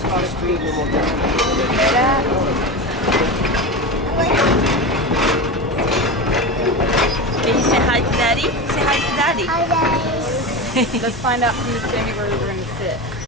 cross the street and we'll get them. Hear that? Can you say hi to Daddy? Say hi to Daddy. Hi guys. Let's find out from Miss Jamie where we're going to sit.